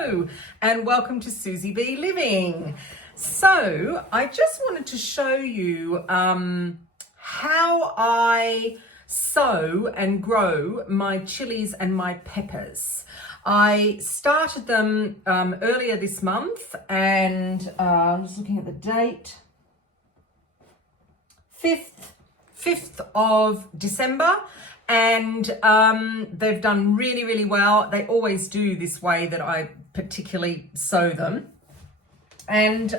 Hello, and welcome to Susybliving. So I just wanted to show you how I sow and grow my chilies and my peppers. I started them earlier this month, and I'm just looking at the date, 5th of December, and they've done really well. They always do this way that I particularly sow them. And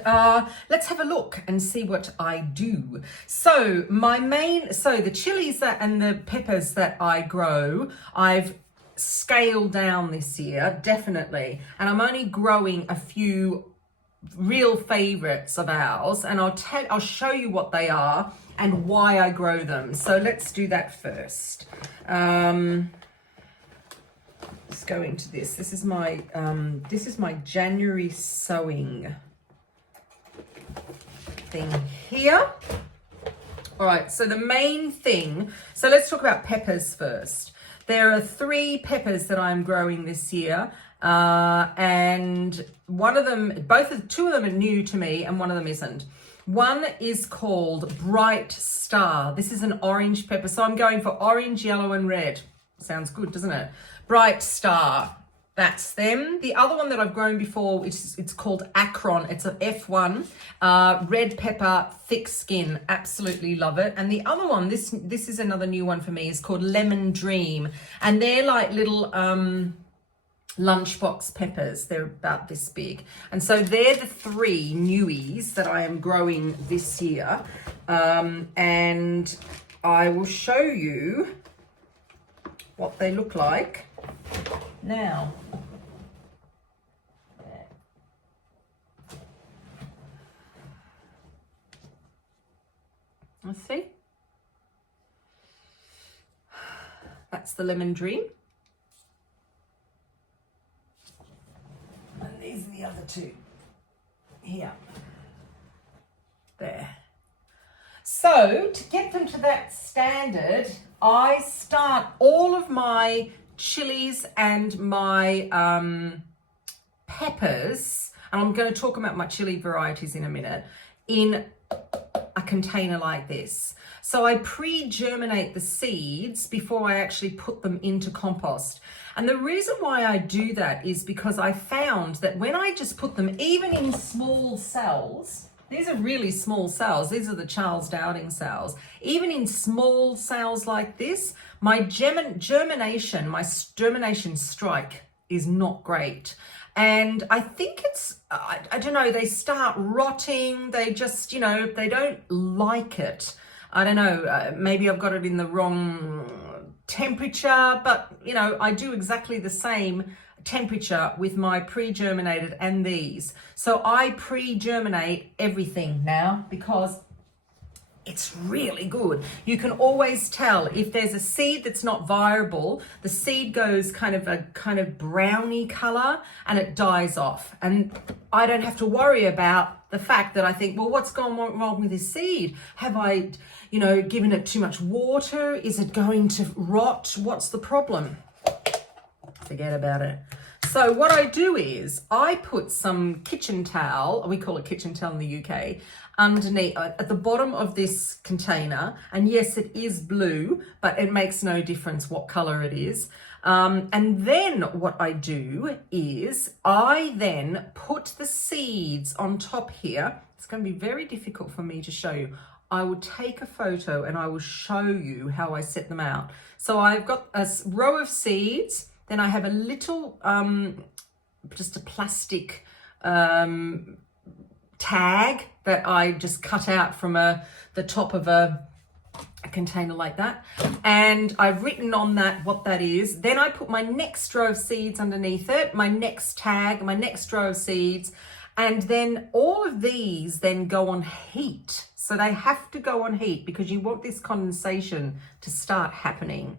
let's have a look and see what I do. So the chilies and the peppers that I grow, I've scaled down this year, definitely. And I'm only growing a few real favorites of ours, and I'll show you what they are and why I grow them. So let's do that first. Let's go into this. This is my January sowing thing here. All right, so the main thing, so let's talk about peppers first. There are 3 peppers that I'm growing this year, and two of them are new to me and one of them isn't. One is called Bright Star. This is an orange pepper, so I'm going for orange, yellow, and red. Sounds good, doesn't it? Bright Star, that's them. The other one that I've grown before, it's called Akron. It's an F1, red pepper, thick skin. Absolutely love it. And the other one, this is another new one for me, is called Lemon Dream. And they're like little lunchbox peppers. They're about this big. And so they're the 3 newies that I am growing this year. And I will show you what they look like now. Let's see. That's the Lemon Dream. And these are the other 2 here. There. So to get them to that standard, I start all of my chilies and my peppers, and I'm going to talk about my chili varieties in a minute, in a container like this. So I pre-germinate the seeds before I actually put them into compost. And the reason why I do that is because I found that when I just put them, even in small cells, these are really small cells. These are the Charles Dowding cells. Even in small cells like this, my germination strike is not great. And I think it's, I don't know, they start rotting. They just, they don't like it. I don't know, maybe I've got it in the wrong temperature, but, I do exactly the same temperature with my pre-germinated and these. So I pre-germinate everything now because it's really good. You can always tell if there's a seed that's not viable, the seed goes kind of browny color and it dies off. And I don't have to worry about the fact that I think, well, what's gone wrong with this seed? Have I, given it too much water? Is it going to rot? What's the problem? Forget about it. So what I do is I put some kitchen towel, we call it kitchen towel in the UK, underneath at the bottom of this container. And yes, it is blue, but it makes no difference what color it is. And then what I do is I then put the seeds on top here. It's going to be very difficult for me to show you. I will take a photo and I will show you how I set them out. So I've got a row of seeds. Then I have a little, just a plastic tag that I just cut out from the top of a container like that. And I've written on that what that is. Then I put my next row of seeds underneath it, my next tag, my next row of seeds. And then all of these then go on heat. So they have to go on heat because you want this condensation to start happening.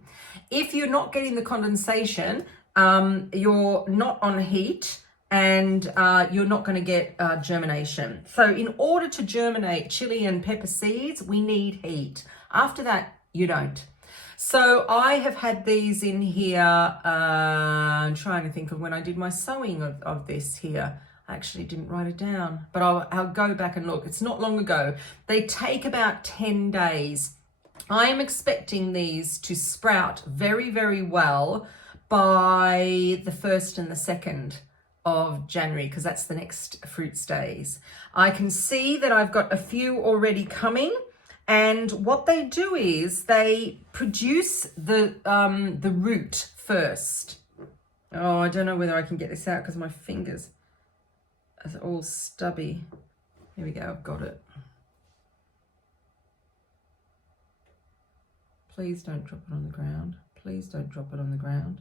If you're not getting the condensation, you're not on heat and you're not going to get germination. So in order to germinate chili and pepper seeds, we need heat. After that, you don't. So I have had these in here, I'm trying to think of when I did my sewing of this here. I actually didn't write it down, but I'll go back and look. It's not long ago. They take about 10 days. I am expecting these to sprout very, very well by the 1st and the 2nd of January, because that's the next fruits days. I can see that I've got a few already coming, and what they do is they produce the root first. Oh, I don't know whether I can get this out because my fingers are all stubby. Here we go, I've got it. Please don't drop it on the ground. Please don't drop it on the ground.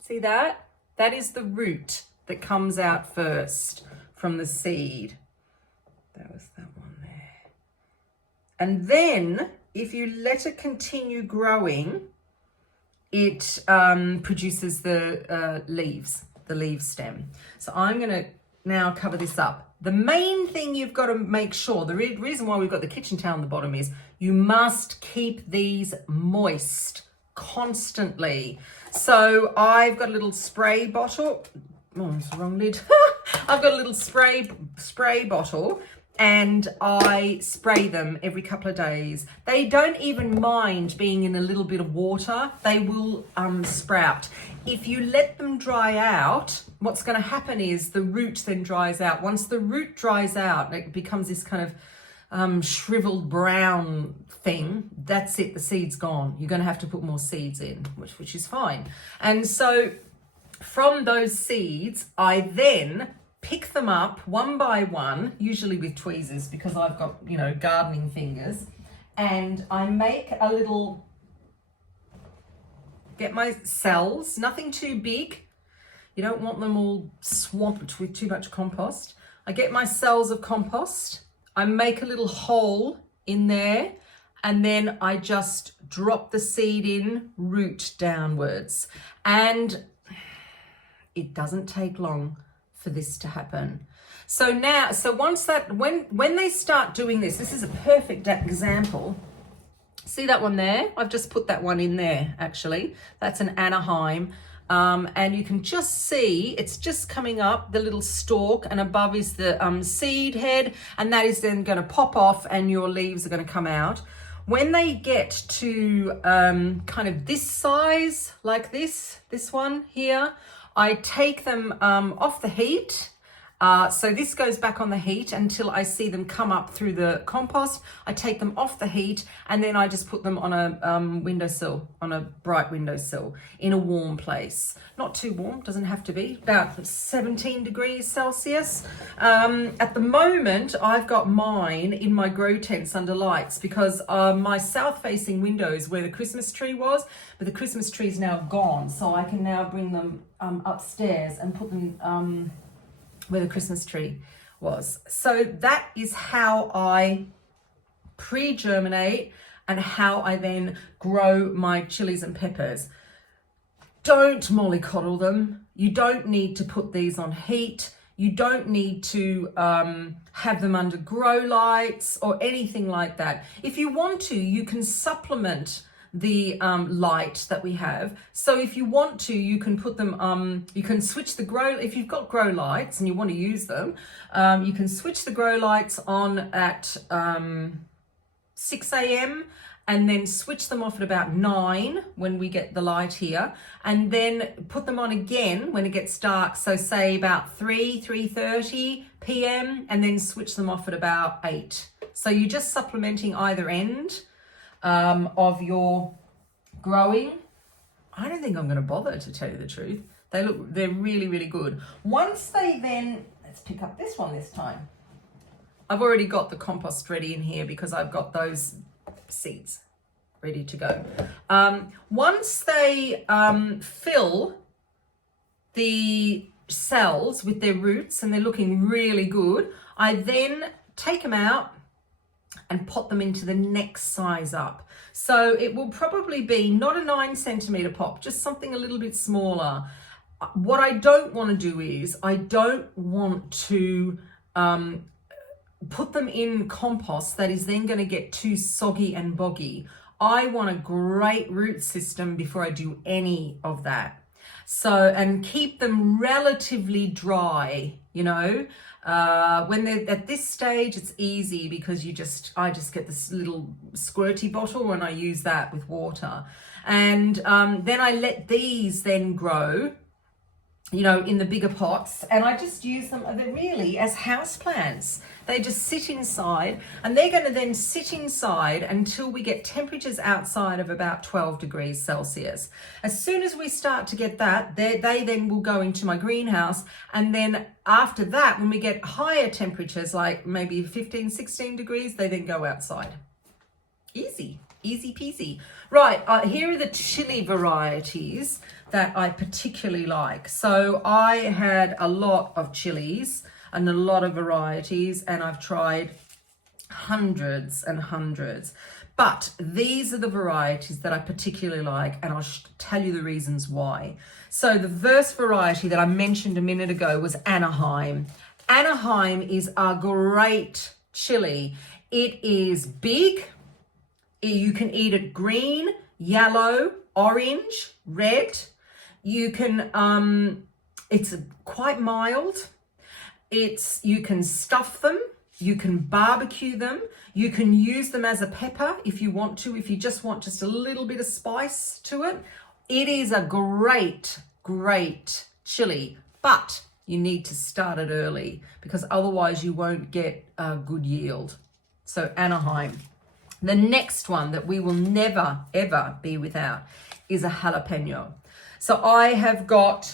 See that? That is the root that comes out first from the seed. That was that one there. And then if you let it continue growing, it produces the leaves, the leaf stem. So I'm going to now cover this up. The main thing you've got to make sure, the reason why we've got the kitchen towel on the bottom is you must keep these moist constantly. So I've got a little spray bottle. Oh, it's the wrong lid. I've got a little spray bottle, and I spray them every couple of days. They don't even mind being in a little bit of water. They will sprout. If you let them dry out, what's going to happen is the root then dries out. Once the root dries out, it becomes this kind of shriveled brown thing. That's it, the seed's gone. You're going to have to put more seeds in, which is fine. And so from those seeds, I then pick them up one by one, usually with tweezers because I've got, you know, gardening fingers, and I make a little, get my cells, nothing too big. You don't want them all swamped with too much compost. I get my cells of compost, I make a little hole in there, and then I just drop the seed in, root downwards. And it doesn't take long for this to happen. So now, so once that, when they start doing this, this is a perfect example. See that one there? I've just put that one in there, actually. That's an Anaheim. And you can just see it's just coming up, the little stalk, and above is the seed head, and that is then going to pop off and your leaves are going to come out. When they get to kind of this size, like this one here, I take them off the heat. So this goes back on the heat until I see them come up through the compost. I take them off the heat, and then I just put them on a windowsill, on a bright windowsill in a warm place. Not too warm, doesn't have to be, about 17 degrees Celsius. At the moment, I've got mine in my grow tents under lights because my south-facing window is where the Christmas tree was, but the Christmas tree is now gone. So I can now bring them upstairs and put them where the Christmas tree was. So that is how I pre-germinate and how I then grow my chilies and peppers. Don't mollycoddle them. You don't need to put these on heat. You don't need to have them under grow lights or anything like that. If you want to, you can supplement the light that we have. So if you want to, you can put them, you can switch the grow, if you've got grow lights and you want to use them, you can switch the grow lights on at 6 a.m. and then switch them off at about 9 when we get the light here, and then put them on again when it gets dark. So say about 3:30 p.m. and then switch them off at about 8. So you're just supplementing either end of your growing. I don't think I'm going to bother, to tell you the truth. They're really, really good. Once they then, let's pick up this one this time. I've already got the compost ready in here because I've got those seeds ready to go. Once they fill the cells with their roots and they're looking really good, I then take them out and pot them into the next size up. So it will probably be not a 9 centimeter pot, just something a little bit smaller. What I don't want to do is I don't want to put them in compost that is then going to get too soggy and boggy. I want a great root system before I do any of that. So, and keep them relatively dry, you know. When they're at this stage, it's easy because I just get this little squirty bottle and I use that with water. And then I let these then grow, you know, in the bigger pots, and I just use them really as house plants. They just sit inside, and they're going to then sit inside until we get temperatures outside of about 12 degrees Celsius. As soon as we start to get that, they then will go into my greenhouse, and then after that, when we get higher temperatures, like maybe 15, 16 degrees, they then go outside. Easy peasy. Right, here are the chili varieties that I particularly like. So I had a lot of chilies and a lot of varieties, and I've tried hundreds and hundreds. But these are the varieties that I particularly like, and I'll tell you the reasons why. So the first variety that I mentioned a minute ago was Anaheim. Anaheim is a great chili. It is big. You can eat it green, yellow, orange, red. You can, it's quite mild. You can stuff them. You can barbecue them. You can use them as a pepper if you want to, if you just want just a little bit of spice to it. It is a great chili, but you need to start it early because otherwise you won't get a good yield. So Anaheim. The next one that we will never, ever be without is a jalapeno. So I have got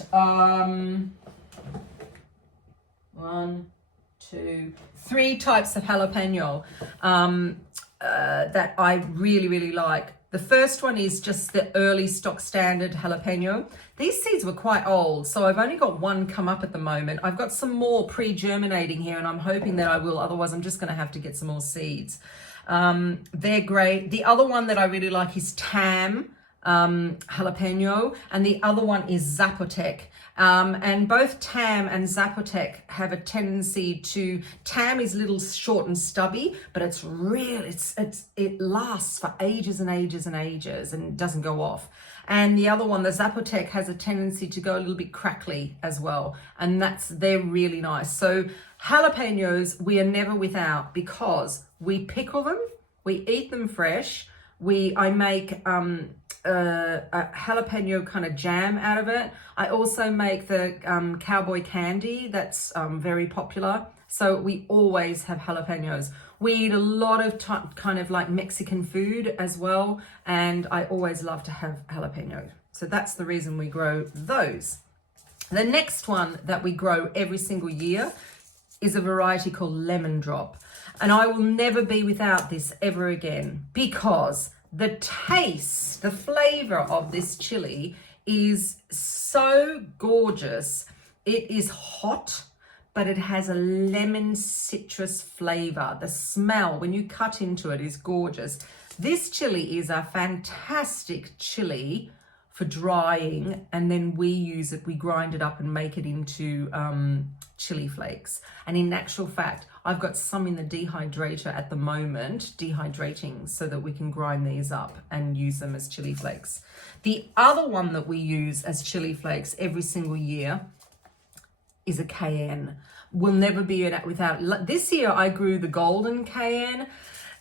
3 types of jalapeno that I really like. The first one is just the early stock standard jalapeno. These seeds were quite old, so I've only got one come up at the moment. I've got some more pre-germinating here, and I'm hoping that I will. Otherwise, I'm just going to have to get some more seeds. They're great. The other one that I really like is Tam Jalapeno, and the other one is Zapotec. And both Tam and Zapotec have a tendency to, Tam is a little short and stubby, but it's real, it lasts for ages and ages and ages and doesn't go off. And the other one, the Zapotec, has a tendency to go a little bit crackly as well. And they're really nice. So jalapenos, we are never without because we pickle them, we eat them fresh. I make a jalapeno kind of jam out of it. I also make the cowboy candy that's very popular. So we always have jalapenos. We eat a lot of kind of like Mexican food as well. And I always love to have jalapeno. So that's the reason we grow those. The next one that we grow every single year is a variety called Lemon Drop. And I will never be without this ever again because the taste, the flavor of this chili is so gorgeous. It is hot, but it has a lemon citrus flavor. The smell, when you cut into it, is gorgeous. This chili is a fantastic chili for drying, and then we grind it up and make it into chili flakes. And in actual fact, I've got some in the dehydrator at the moment, dehydrating, so that we can grind these up and use them as chili flakes. The other one that we use as chili flakes every single year is a Cayenne. We'll never be without. This year I grew the golden Cayenne.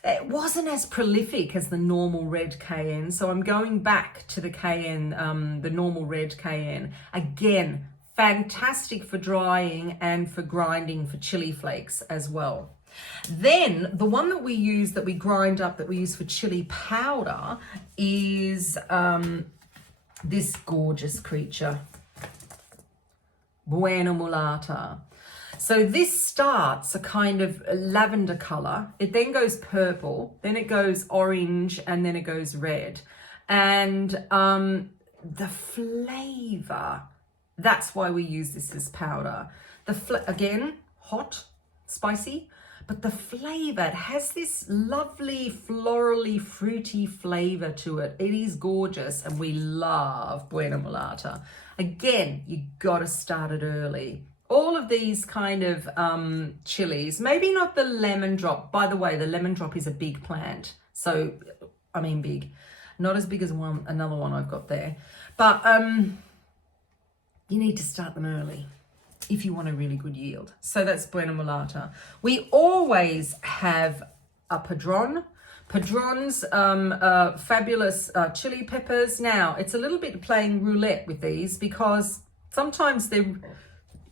It wasn't as prolific as the normal red Cayenne, so I'm going back to the Cayenne, the normal red Cayenne. Again, fantastic for drying and for grinding for chili flakes as well. Then the one that we use, that we grind up, that we use for chili powder is this gorgeous creature, Buena Mulata. So this starts a kind of lavender color. It then goes purple, then it goes orange, and then it goes red. And the flavor, that's why we use this as powder. Again, hot, spicy, but the flavor, it has this lovely florally fruity flavor to it. It is gorgeous, and we love Buena Mulata. Again, you gotta start it early. all of these kind of chilies, maybe not the lemon drop. By the way, the lemon drop is a big plant. So, I mean big. Not as big as another one I've got there. But you need to start them early if you want a really good yield. So that's Buena Mulata. We always have a Padron. Padron's fabulous chili peppers. Now, it's a little bit playing roulette with these because sometimes they're,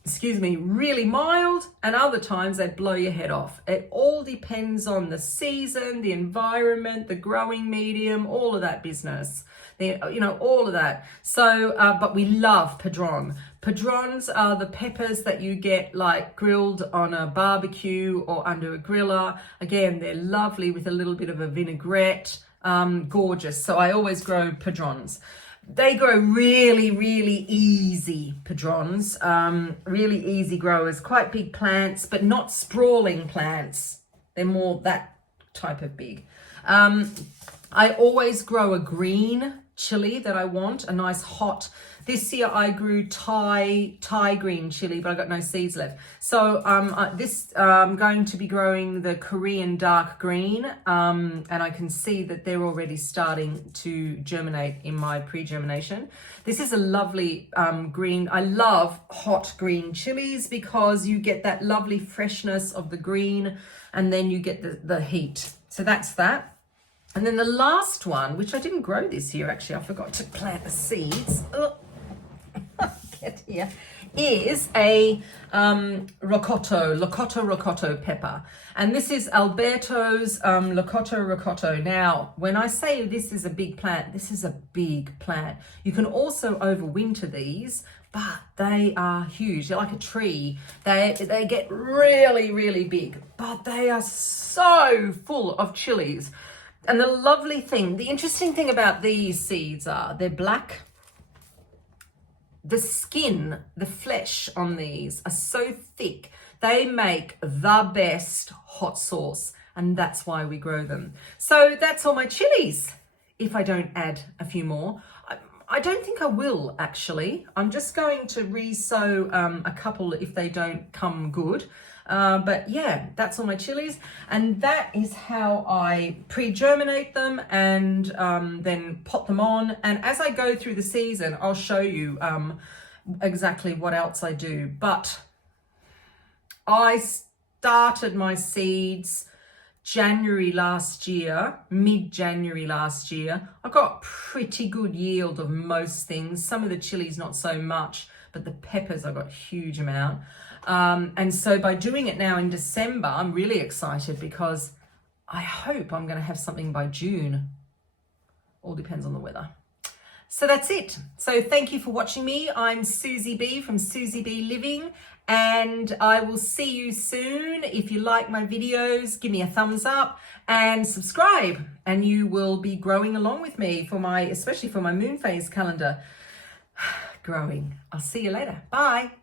excuse me, really mild, and other times they blow your head off. It all depends on the season, the environment, the growing medium, all of that business. All of that. So, but we love Padron. Padrons are the peppers that you get like grilled on a barbecue or under a griller. Again, they're lovely with a little bit of a vinaigrette. Gorgeous. So I always grow Padrons. They grow really, really easy, Padrons. Really easy growers. Quite big plants, but not sprawling plants. They're more that type of big. I always grow a green chili that I want, a nice hot. This year I grew Thai green chili, but I got no seeds left. So I'm going to be growing the Korean dark green, and I can see that they're already starting to germinate in my pre-germination. This is a lovely green. I love hot green chilies because you get that lovely freshness of the green, and then you get the heat. So that's that. And then the last one, which I didn't grow this year, actually, I forgot to plant the seeds. Get here, is a Locoto pepper. And this is Albertos Locoto. Now, when I say this is a big plant, this is a big plant. You can also overwinter these, but they are huge. They're like a tree. They get really, really big, but they are so full of chilies. And the interesting thing about these seeds are they're black. The skin, the flesh on these are so thick. They make the best hot sauce, and that's why we grow them. So that's all my chilies. If I don't add a few more, I don't think I will actually. I'm just going to re-sow a couple if they don't come good. But yeah, that's all my chilies, and that is how I pre-germinate them and then pot them on. And as I go through the season, I'll show you exactly what else I do. But I started my seeds mid-January last year. I got pretty good yield of most things. Some of the chilies not so much, but the peppers I got a huge amount. And so by doing it now in December, I'm really excited because I hope I'm going to have something by June. All depends on the weather. So that's it. So thank you for watching me. I'm Susie B from Susie B Living, and I will see you soon. If you like my videos, give me a thumbs up and subscribe, and you will be growing along with me especially for my moon phase calendar. Growing. I'll see you later. Bye.